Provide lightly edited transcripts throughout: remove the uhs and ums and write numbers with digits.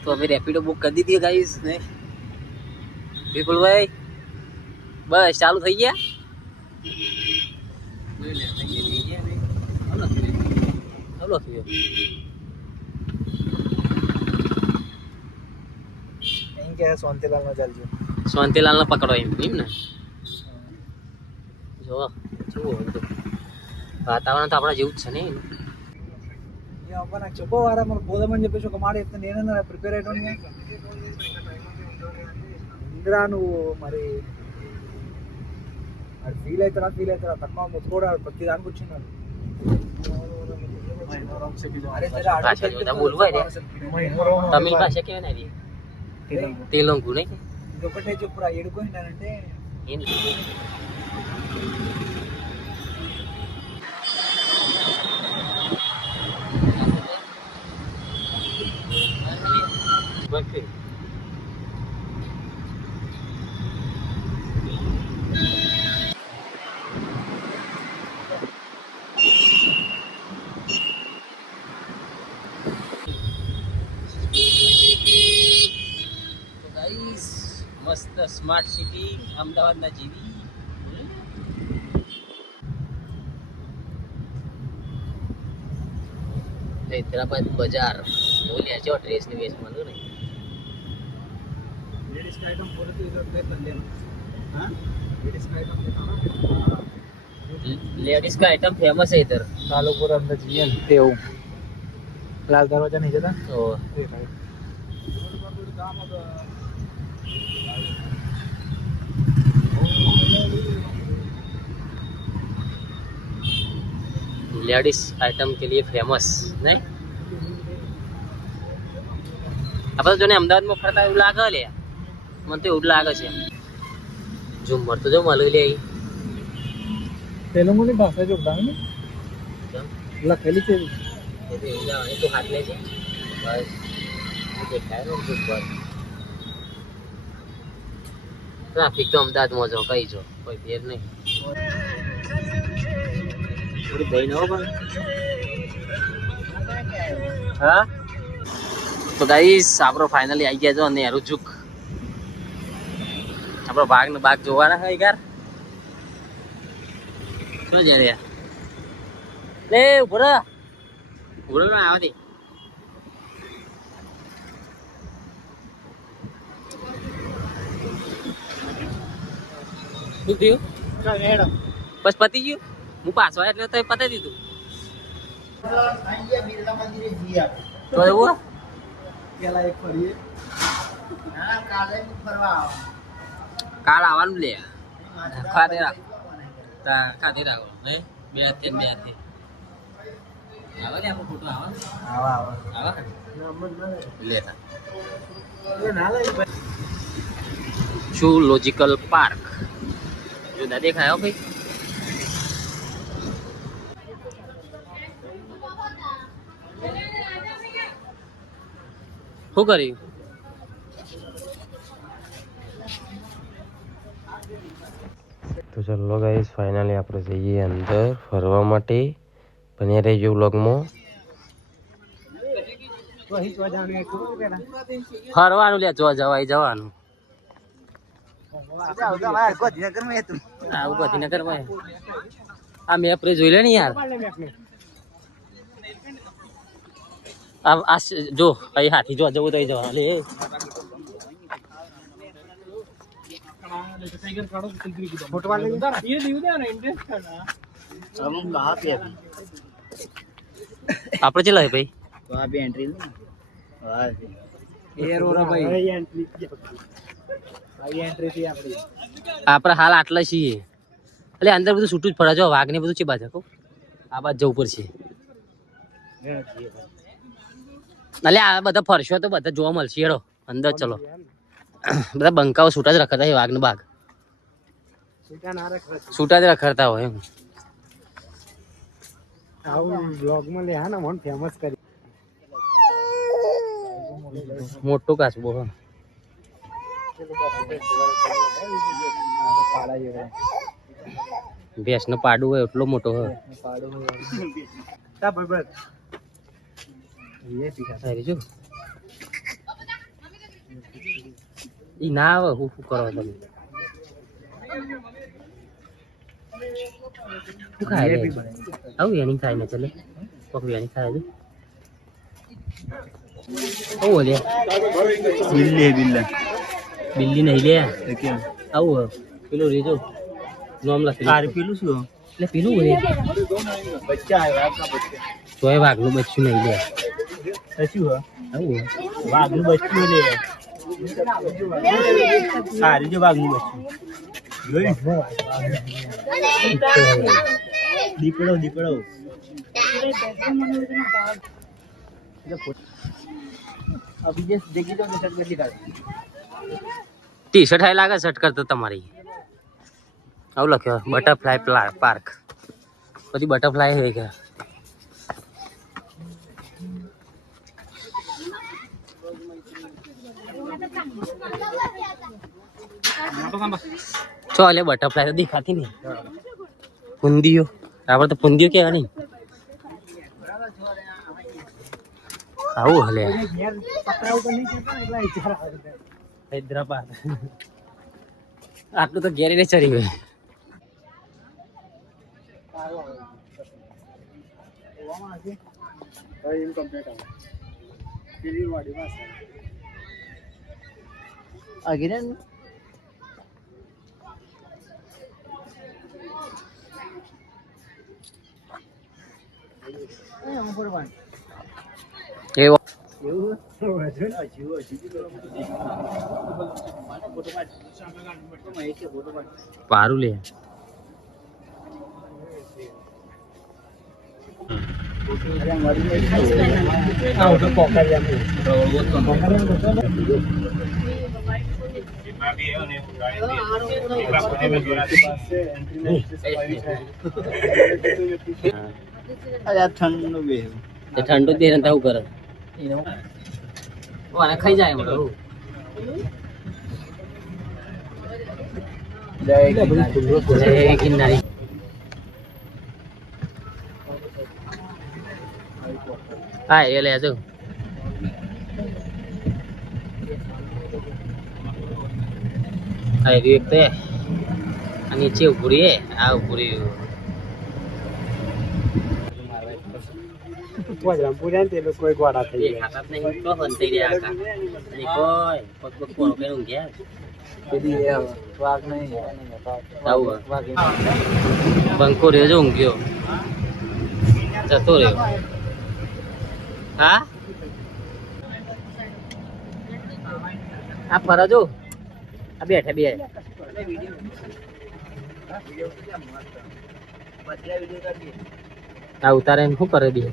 तो अभी रैपिडो बुक कर दी थी गाइस ने विपुल भाई बस चालू થઈ ગયા ચાલો થયો એમ કે સોંતીલાલ નો ચાલજો શાંતિલાલ ને પકડો એમ ને જો જુઓ બધું વાતાવરણ તો આપણા જેવું જ છે ને నాకు చెప్పవారా మన పోదామని చెప్పేసి ఒక మాట చెప్తాను నేనన్నా ప్రిపేర్ అయ్యాను ఇందిరా నువ్వు మరి అది ఫీల్ అవుతారా తక్కువ ముచ్చుకోడా ప్రతి దానికి వచ్చినాడు તમિલ ભાષા કેવી ના તેલુગુ નહીં ఇంకొకటే చెప్పురా ఎడుకుంటానంటే Perfect. So guys, mast smart city Ahmedabad ના જેવી हैदराबाद बाजार बोलिए जो ड्रेस ની વેચ મળ્યું ને लेडीज का आइटम बोले तो इधर ले लेना हां लेडीज का आइटम देखो लेडीज का आइटम फेमस है इधर तालुपुर अंदर जिए ते हो लाल दरवाजा नहीं जाता तो लेडीज आइटम के लिए फेमस नहीं આપણે જો ને અમદાવાદમાં ફરતા એવું લાગે લે મને તો એવું લાગે છે ઝુમર તો જો મળ્યું લે तेलुगु ની ભાષા જો ડાંગ લખેલી છે એ તો હાથ લે છે બસ દેખાય ને ઝુમર ટ્રાફિક તો અમદાવાદમાં જો કઈ જો કોઈ ફેર નહીં થોડી ભાઈ ન પણ હા તો ગાઈસ આપણો ફાઇનલી આવી ગયા છો નેહરુ ઝુક આપણો ભાગ ને ભાગ જોવાના હોય યાર શું છે રે લે ઉભરા ના આવતી શું થયું બસ પતી ગયું હું પાછો એટલે તો પતાવી દીધું તો એવું પેલા એક ફરીએ ના કાલે ફરવા આવો કાલ આવવાનું લે ખાતે રાખ ખાતે રાખો હે બે હાથે આવે ને આપણો ફોટો આવે લે ના લાગે શું લોજિકલ પાર્ક જો ના દેખાય ભાઈ શું કર્યું તો ચાલો ગાઈસ ફાઇનલી આપણે જઈએ અંદર ફરવા માટે બન્યા રહેજો વ્લોગમાં ફરવાનું લે જો જવાય જવાનું આવું ગાંધીનગર માં આ મેપ રે જોઈ લે ને યાર આ જો અહીં હાથી જો જવું તો જવા લે આપણે ચલા ભાઈ આપણે હાલ આટલા છીએ એટલે અંદર બધું છૂટું જ પડે જો વાઘ ને બધું છે બાજુ આ બાજુ જવું પડશે એટલે આ બધા ફરશો તો બધા જોવા મળશે હેડો અંદર ચલો બધા બંકાઓ છૂટા જ રખડતા હોય વાઘ ને બાઘ છૂટા જ રખડતા હોય એમ આવું બ્લોગમાં લે હા ને મને ફેમસ કરી મોટું કાચબો હા ભેંસ નું પાડું હોય એટલો મોટો હોય ઈ ના આવે હું શું કરો તમે શું ખાય રે આવું એની ખાય ને ચલે પકવી એની ખાય છે ઓ લે બિલ્લી બિલ્લા બિલ્લી નહીં લે તો કેમ આવું પેલું રેજો નામ લખેલું આ પેલું શું એટલે પેલું રે બચ્ચા આવ્યા આપણા બચ્ચા તોય વાઘનું બચ્ચું નહીં લે શું હે આવું વાઘનું બચ્ચું લે સારી જો વાઘનું બચ્ચું જોઈ દીપડો દીપડો અભી જે દેખી તો શર્ટ બદલી કાઢ ટી શર્ટ હાઈ લાગે શર્ટ કરતો તમારી આવું લખ્યો બટરફ્લાય પાર્ક બધી બટરફ્લાય છે કે ચો અલે બટરફ્લાય તો દેખાતી નહીં ફુંદીઓ આપણે તો ફુંદીઓ કહેવા નહીં આવું હલે હૈદરાબાદ આટલું તો ઘેરી ચડી ગયું again એવો પારું લે ઠંડુ બે ઠંડુ દે ને આવું કરે ઓને ખાઈ જાય મળો જય કિનારી હા એ લે જો હા એ એક તે અને નીચે ઉભરી હે આ ઉભરી પૂરા તે લોકો એક વાડા થઈ એ ખાતા નહીં તો બનતી રહ્યા કા અને કોઈ પગ પગ કોણ કે ઊંઘ્યા કદી વાઘ નહીં આવું બંકો રહ્યો જો ઊંઘ્યો જતો રહ્યો હા આ ફરજો આ બેઠા બે આ ઉતારે શું કરે દે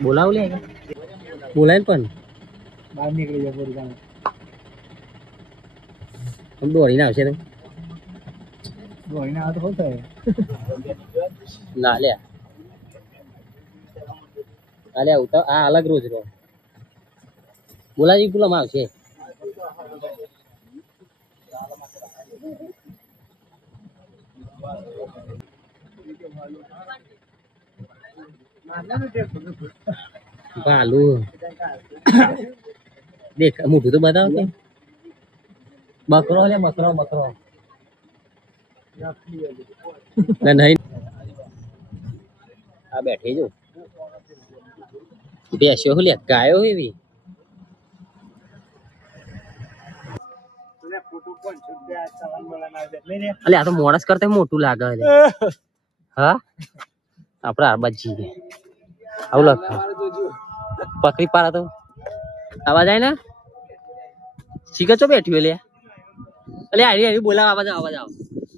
બોલાવ લે બોલાય ને પણ બહાર નીકળી જાય પૂરી ગામ આમ દોડીને આવશે તો દોડીને આવે તો શું થાય ના લે આ લે ઉતાર આ અલગ રોજ રો બોલાજી પેલામાં આવશે ભાલુ દેખ મોટું તો બતાવ કે બકરો લે બકરો બકરો ના નહીં આ બેઠી જો બેસ્યો લે ગાયો એવી અલે આ તો મોણસ કરતા મોટું લાગે છે હા આપડા આબાજી આવું લખ પકડી પાડા તો આવાજ આવે ને શીખે છો બેઠ્યું લે અલે આડી આડી બોલાવ આવાજ આવ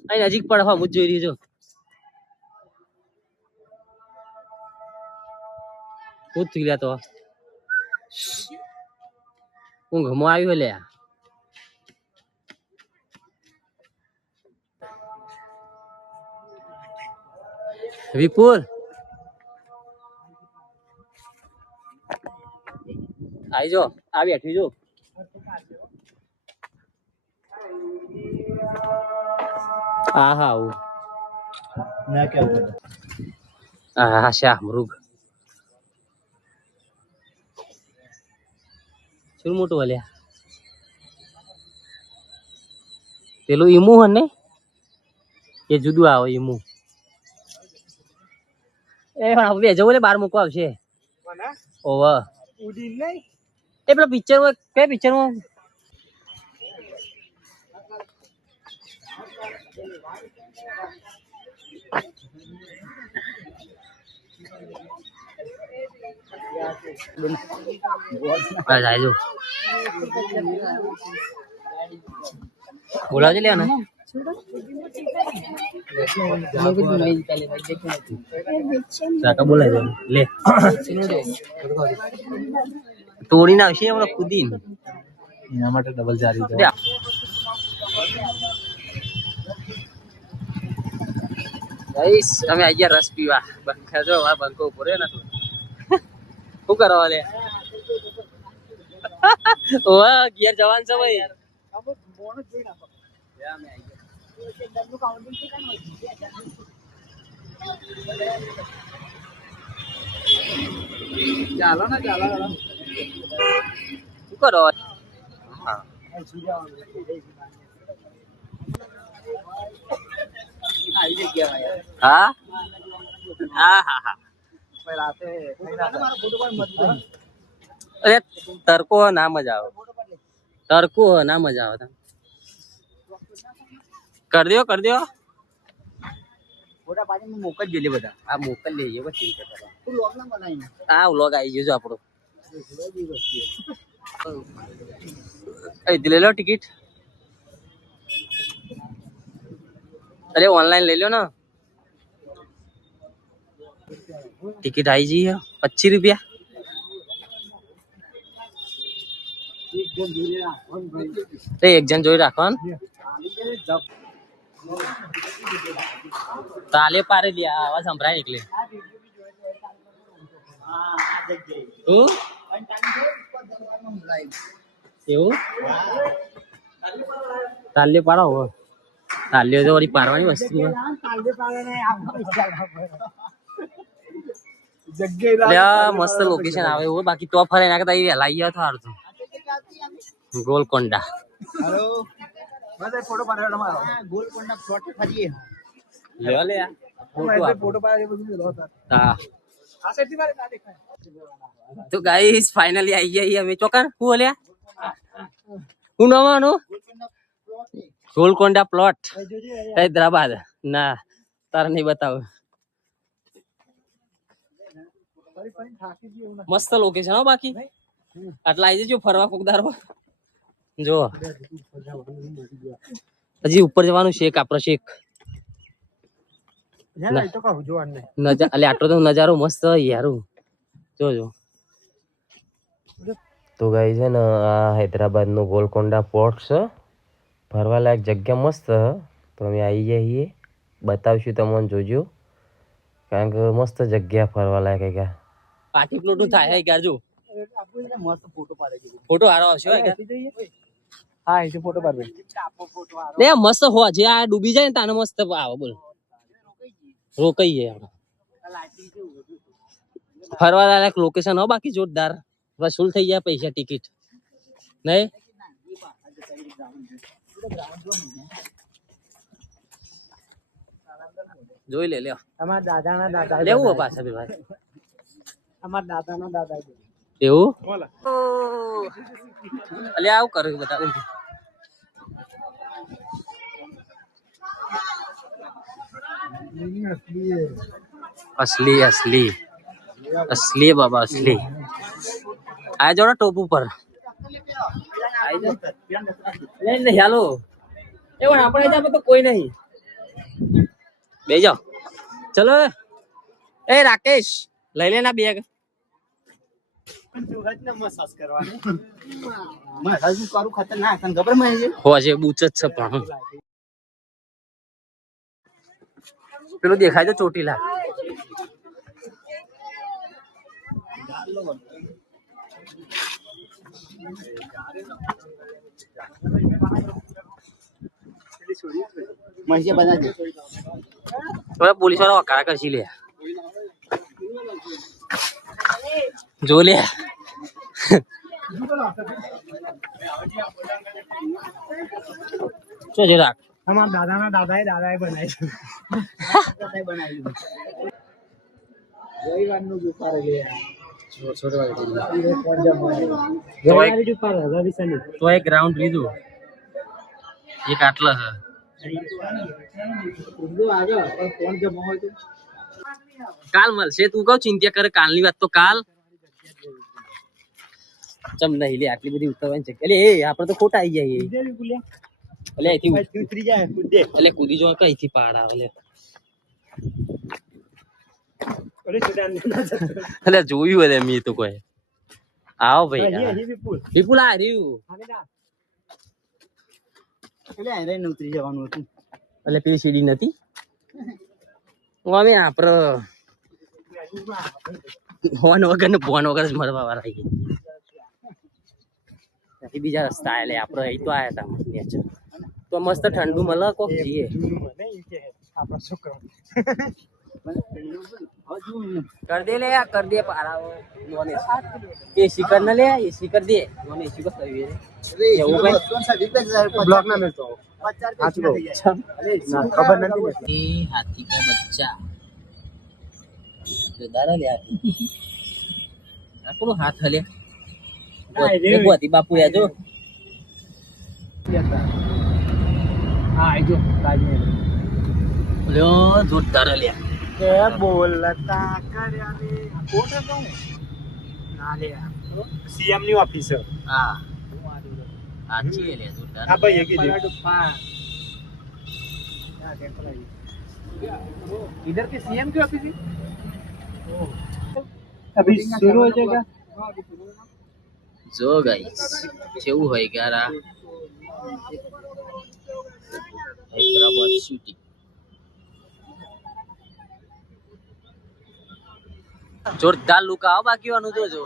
અહીં નજીક પડે હું જ જોઈ રહી છો ખૂબ થઈ ગયા તો ઊંઘમાં આવ્યું લે વિપુલ આઈ જો આ બેઠી જો હા હા આવું ના કેવું હા શાહ મૃગ શું મોટું હલ્યા પેલું ઈમુ હે ને એ જુદું આવે ઈમુ એ હવે જવું લે બાર મૂકવા આવશે ઓવા એ પેલા પિક્ચર માં કયા પિક્ચર માં જાયજો બોલાવજે લે ને બોલાય લે તોડીને આવશે હમણાં કુદીને એના માટે ડબલ જારી ગાઈસ અમે આવી ગયા રસ પીવા બંકા જો આ બંકો ઉભો રે ને શું કરવા લે ઓવા ગિયર જવાન છે ભાઈ ચાલો ને ચાલો શું કરો હા હા હા હા હા અરે તરકો ના મજા આવે તરકો ના મજા આવે કર દો ફોટા પાડી મોકલ જેલે બધા આ મોકલ લેજે બસ બનાવીને હા વ્લોગ આવી જજો આપણો લઈ લો ટિકિટ અરે ઓનલાइन ले लो ना टिकट आई जी है 25 रुपया एक जन जोई राखो ताले पारे दिया आवाज संभराय निकले ताले पाड़ा हो तालियो तो वही पारवानी वस्तु है मस्त लोकेशन आवे हो बाकी तो फरे ना कदा वेला आया तो हारतो गोलकोंडा हेलो बस फोटो पाડવાનો મારો ગોલકોંડા પ્લોટ ફરીએ લે યાર फोटो पाડે બધું લો હા આ સેટી મારે ના દેખાય तो गाइस फाइनली आई गई हमें चौकर हूँ बोलिया हूँ नाम गोलकोंडा प्लॉट हैदराबाद ना तारा नहीं बताओ मस्त लोकेशन हो बाकी आटला आई जो फरवा फुकदारो जो हजी ऊपर जवानु शेक आपरो शेक आटलो तो नजारो मस्त यार जो जो तो गाइस है ना हैदराबाद नो गोलकोंडा पोर्ट છે ફરવા લાયક જગ્યા મસ્ત તો અમે આવી જઈએ બતાવશું તમને જોજો કારણ કે મસ્ત જગ્યા ફરવા લાયક છે પાટી પ્લોટનું થાય હે ગાજો આપણે મસ્ત ફોટો પાડે છે ફોટો હારો આવશે હે હા એ ફોટો પાડવે લે મસ્ત હો જે આ ડૂબી જાય ને તાને મસ્ત આવે બોલ રોકાઈએ આપણે ફરવા લાયક લોકેશન હો બાકી જોરદાર वसूल થઈ ગયા પૈસા ટિકિટ નહીં જોઈ લે લ્યો અમાર દાદાના દાદા લેવું પાછા ભાઈ અમાર દાદાના દાદા એવું અલે આવું કરે બધા असली असली असली बाबा असली आ जाओ ना टोप ऊपर नहीं नहीं हेलो ए वन अपने जा तो कोई नहीं बे जाओ चलो ए राकेश ले लेना बैग મસાજ કરવાનું મસાજ કરું ખતરનાક તને ખબર મને હો છે બૂચ જ છે પણ પેલું દેખાય તો ચોટીલા મહિયા બના દે तो पुलिस वाला वकारा कर सी ले जो ले શું છે રાખ અમારા દાદાના દાદાએ બનાવી રવિવારનું દુપાર તો એક રાઉન્ડ લીધું એક આટલા છે કાલ મળશે તું કહું ચિંતા કરે કાલની વાત તો કાલ ચમ નહીં લે આટલી બધી ઉતરવાની છે એટલે એ આપણે તો ખોટા આવી જાય એટલે અહીંથી એટલે કૂદી જો કઈથી પાડ આવે એટલે જોયું એટલે મેં તો કોઈ આવો ભાઈ વિપુલ આ રહ્યું ઉતરી જવાનું હતું એટલે પેલી સીડી નથી અમે આપડે ફોન વગર ને ફોન વગર જ મળવા વાળા આવી બીજા રસ્તા એટલે આપડે અહીં તો આયા હતા નેચર તો મસ્ત ઠંડુ મળે કોક જઈએ कर दे ले यार कर दे पारा नॉन एसी करना ले एसी कर दे नॉन एसी को सही है ये वो भाई कौन सा डिपेंड है ब्लॉक ना मिलता हो खबर नहीं ये हाथी का बच्चा तो दारा ले हाथी आपको हाथ हले देखो हाथी बापू या जो हां जो ताजमहल लो जोरदार ले કે બોલતા કર્યાને કોણ કહું ના લે સીએમ ની ઓફિસર हां अच्छी ले जोरदार આ ભાઈ એક દી इधर के सीएम की ऑफिस है अभी शुरू हो जाएगा जो गाइस કેવું હોય ગારા હૈદરાબાદ સિટી જોરદાર લુક આવો બાકી વાનું જોજો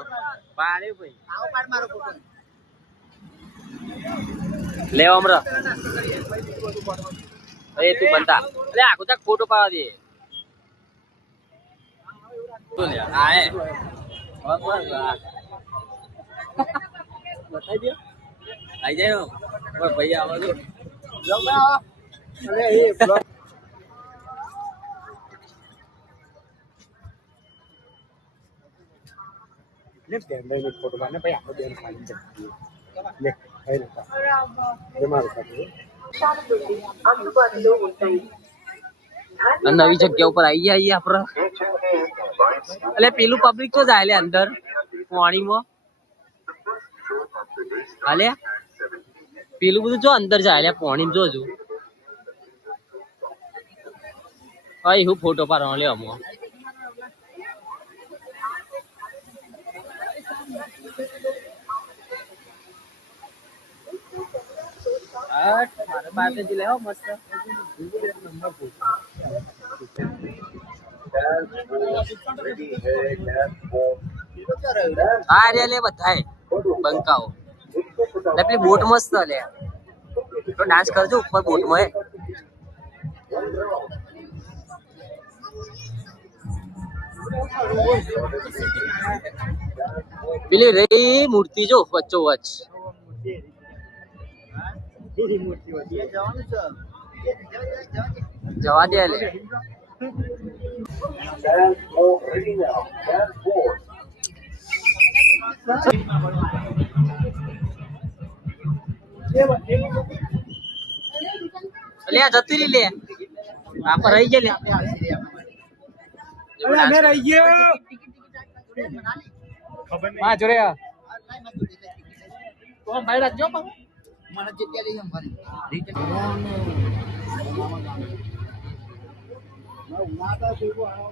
પાડે ભાઈ આવો પાડ મારો ફોટો લે અમરા એ તું બનતા અરે આખો તક ફોટો પાડવા દે તો લે આ હે બતાઈ દે આઈ જાય ઓય ભાઈ આવો જો બ્લોગ બનાવો अरे ये ब्लॉग ले कैमरे में फोटो मारने भाई आपको देन खाली चाहिए ले है ना ये मार सकते નવી જગ્યા ઉપર આવી જઈએ આપડે એટલે પેલું પબ્લિક તો જાય લે અંદર પાણીમાં હાલે પેલું બધું જો અંદર જાય લે પાણી જોજો ભાઈ હું ફોટો પાડવાનો લે અમો મારે પાસે જ લેવો મસ્ત હા રે લે બધાય બંકાઓ એટલે પેલી બોટ મસ્ત લે તો ડાન્સ કરજો ઉપર બોટમાં પેલી રહી મૂર્તિ જો વચ્ચો વચ્ચ જવા દે લે લે જતી રહી લે આપડે રહી ગયા લે अरे मैं रही है हां जोरे तो हम भाई रात जो મને જગ્યા લઈ જમ ફરી माता देखो आओ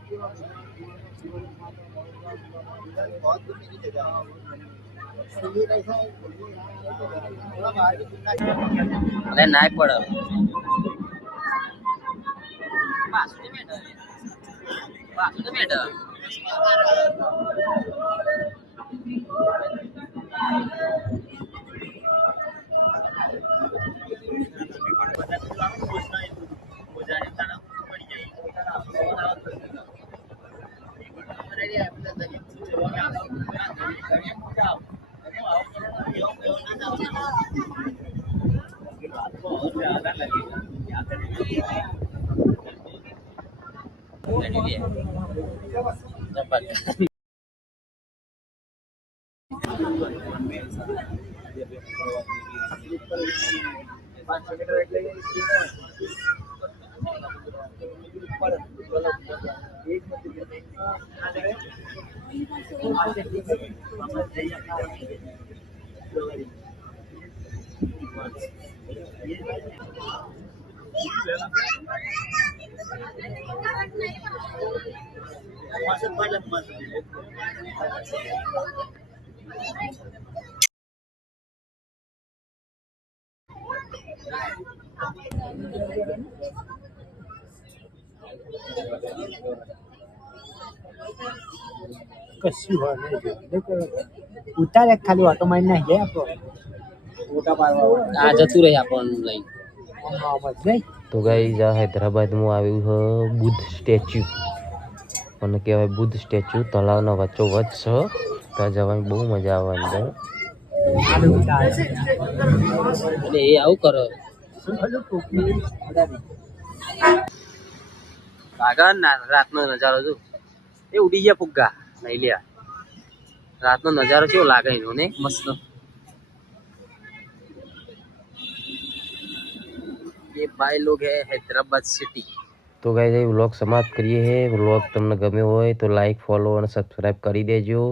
बहुत दूर की जगह ये कैसा है थोड़ा बाहर की दुनिया અરે નાય પડે પાછું તો બેઠા લે જબર કશું હોય નહીં ઉતારે ખાલી ઓટો મારી નાખી જાય આપણો મોટા પાડવા આ જતું રહે આપણને લઈ નહીં તો ગાઈઝ આ હૈદરાબાદમાં આવ્યું છે બુદ્ધ સ્ટેચ્યુ મને કહેવાય બુદ્ધ સ્ટેચ્યુ તળાવના વચ્ચોવચ્ચ છે ત્યાં જવાની બહુ મજા આવે અંદર એટલે એ આવું કરે આગળ ના રાતનો નજારો જો એ ઉડી ગયા ફુગ્ગા નહીં લ્યા રાતનો નજારો કેવો લાગે એનો ને મસ્ત ये भाई लोग है हैदराबाद सिटी तो गाइस ये व्लॉग समाप्त કરીએ હે વ્લોગ તમને ગમ્યો હોય તો લાઈક ફોલો અને સબસ્ક્રાઇબ કરી દેજો